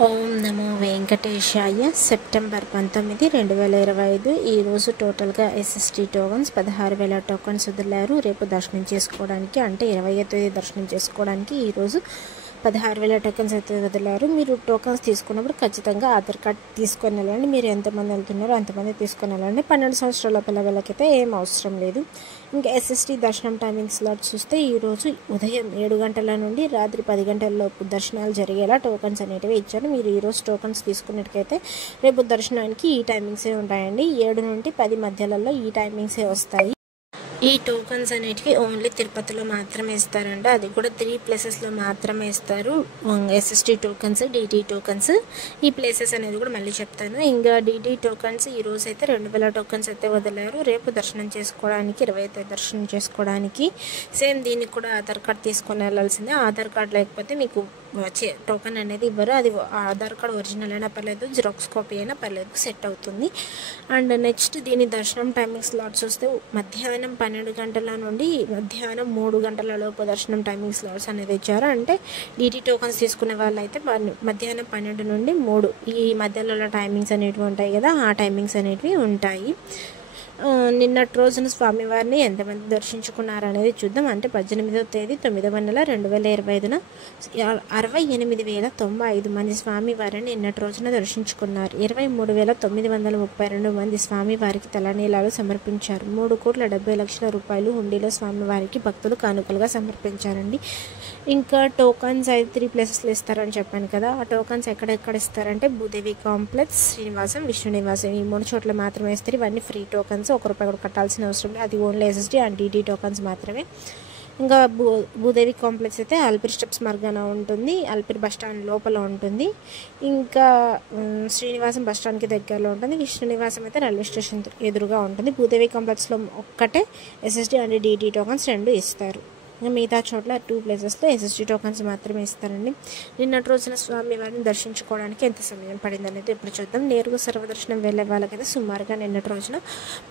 ఓం నమో వెంకటేశాయ. September 19, 2025 ఈరోజు టోటల్గా SST tokens 16,000 tokens వదిలారు. రేపు దర్శనం చేసుకోవడానికి అంటే 20వ తేదీ దర్శనం చేసుకోవడానికి ఈరోజు 16,000 టోకన్స్ అయితే వదిలారు. మీరు టోకన్స్ తీసుకున్నప్పుడు ఖచ్చితంగా ఆధార్ కార్డ్ తీసుకొని వెళ్ళండి. మీరు ఎంతమంది వెళ్తున్నారో అంతమంది తీసుకొని వెళ్ళండి. 12 సంవత్సరాల పిల్లలకైతే ఏం అవసరం లేదు. ఇంకా ఎస్ఎస్టీ దర్శనం టైమింగ్ స్లాట్ చూస్తే ఈరోజు ఉదయం 7 గంటల నుండి రాత్రి 10 గంటల లోపు దర్శనాలు జరిగేలా టోకన్స్ అనేటివి ఇచ్చారు. మీరు ఈరోజు టోకన్స్ తీసుకున్నట్టుకైతే రేపు దర్శనానికి ఈ టైమింగ్సే ఉంటాయండి. 7 నుండి 10 మధ్యలలో ఈ టైమింగ్సే వస్తాయి. ఈ టోకన్స్ అనేటివి ఓన్లీ తిరుపతిలో మాత్రమే ఇస్తారండి. అది కూడా 3 ప్లేసెస్లో మాత్రమే ఇస్తారు. SST tokens, DT tokens. ఈ ప్లేసెస్ అనేది కూడా మళ్ళీ చెప్తాను. ఇంకా డిటి టోకన్స్ ఈరోజు అయితే 2,000 టోకన్స్ అయితే వదిలారు. రేపు దర్శనం చేసుకోవడానికి 20వ దర్శనం చేసుకోవడానికి సేమ్ దీనికి కూడా ఆధార్ కార్డ్ తీసుకొని వెళ్ళాల్సిందే. ఆధార్ కార్డ్ లేకపోతే మీకు టోకన్ అనేది ఇవ్వరు. అది ఆధార్ కార్డ్ ఒరిజినల్ అయినా పర్లేదు, జిరాక్స్ కాపీ అయినా పర్లేదు, సెట్ అవుతుంది. అండ్ నెక్స్ట్ దీని దర్శనం టైమింగ్ స్లాట్ చూస్తే మధ్యాహ్నం 12 గంటల నుండి మధ్యాహ్నం 3 గంటల లోపు దర్శనం టైమింగ్ స్లాట్స్ అనేది ఇచ్చారు. అంటే డిటి టోకన్స్ తీసుకునే వాళ్ళు అయితే మధ్యాహ్నం 12 నుండి 3 ఈ మధ్యలో టైమింగ్స్ అనేటివి ఉంటాయి కదా, ఆ టైమింగ్స్ అనేటివి ఉంటాయి. నిన్నటి రోజున స్వామివారిని ఎంతమంది దర్శించుకున్నారు అనేది చూద్దాం. అంటే 18వ తేదీ 9వ నెల 2025న 68,095 మంది స్వామివారిని నిన్నటి రోజున దర్శించుకున్నారు. 23,932 మంది స్వామివారికి తలనీలాలు సమర్పించారు. 3,70,00,000 రూపాయలు హుండీలో స్వామివారికి భక్తులు కానుకలుగా సమర్పించారండి. ఇంకా టోకన్స్ అయితే 3 ప్లేసెస్లో ఇస్తారని చెప్పాను కదా. ఆ టోకన్స్ ఎక్కడెక్కడ ఇస్తారంటే భూదేవి కాంప్లెక్స్, శ్రీనివాసం, విష్ణు నివాసం ఈ 3 చోట్ల మాత్రమే ఇస్తారు. ఇవన్నీ ఫ్రీ టోకన్స్, ₹1 కూడా కట్టాల్సిన అవసరం లేదు. అది only SST and DT tokens మాత్రమే. ఇంకా భూదేవి కాంప్లెక్స్ అయితే అల్పిరి స్టెప్స్ మార్గాన ఉంటుంది. అల్పిరి బస్ స్టాండ్ లోపల ఉంటుంది. ఇంకా శ్రీనివాసం బస్ స్టాండ్కి దగ్గరలో ఉంటుంది. విష్ణు నివాసం అయితే రైల్వే స్టేషన్ ఎదురుగా ఉంటుంది. భూదేవి కాంప్లెక్స్లో ఒక్కటే ఎస్ఎస్టీ అండ్ డిటి టోకన్స్ 2 ఇస్తారు. మిగతా చోట్ల 2 ప్లేసెస్లో ఎస్ఎస్టీ టోకన్స్ మాత్రమే ఇస్తారండి. నిన్నటి రోజున స్వామివారిని దర్శించుకోవడానికి ఎంత సమయం పడింది అనేది ఇప్పుడు చూద్దాం. నేరుగా సర్వదర్శనం వెళ్ళే వాళ్ళకైతే సుమారుగా నిన్నటి రోజున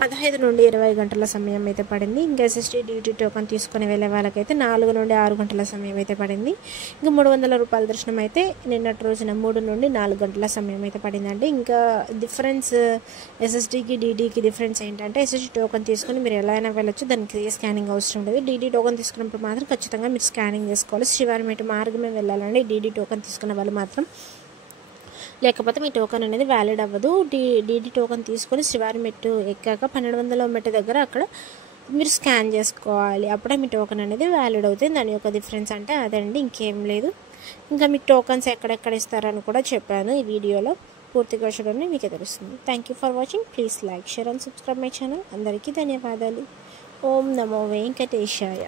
15 నుండి 20 గంటల సమయం అయితే పడింది. ఇంకా ఎస్ఎస్టీ డిటి టోకన్ తీసుకుని వెళ్ళే వాళ్ళకైతే 4 నుండి 6 గంటల సమయం అయితే పడింది. ఇంకా ₹300 దర్శనం అయితే నిన్నటి రోజున 3 నుండి 4 గంటల సమయం అయితే పడిందండి. ఇంకా డిఫరెన్స్ ఎస్ఎస్టీకి డిటికి డిఫరెన్స్ ఏంటంటే ఎస్ఎస్టీ టోకన్ తీసుకుని మీరు ఎలా అయినా వెళ్ళొచ్చు, దానికి స్కానింగ్ అవసరం లేదు. డిటి టోకన్ తీసుకున్నప్పుడు మాత్రం ఖచ్చితంగా మీరు స్కానింగ్ చేసుకోవాలి. శ్రీవారిమెట్టు మార్గమే వెళ్ళాలండి డిటి టోకన్ తీసుకున్న వాళ్ళు మాత్రం. లేకపోతే మీ టోకన్ అనేది వ్యాలిడ్ అవ్వదు. డిటి టోకన్ తీసుకొని శ్రీవారిమెట్టు ఎక్కాక 1200వ మెట్టు దగ్గర అక్కడ మీరు స్కాన్ చేసుకోవాలి. అప్పుడే మీ టోకన్ అనేది వ్యాలిడ్ అవుతుంది. దాని యొక్క డిఫరెన్స్ అంటే అదండి, ఇంకేం లేదు. ఇంకా మీకు టోకన్స్ ఎక్కడెక్కడ ఇస్తారని కూడా చెప్పాను ఈ వీడియోలో. పూర్తిగా చూడండి, మీకే తెలుస్తుంది. Thank you for watching. Please like, share and subscribe my channel. అందరికీ ధన్యవాదాలు. ఓం నమో వెంకటేశాయ.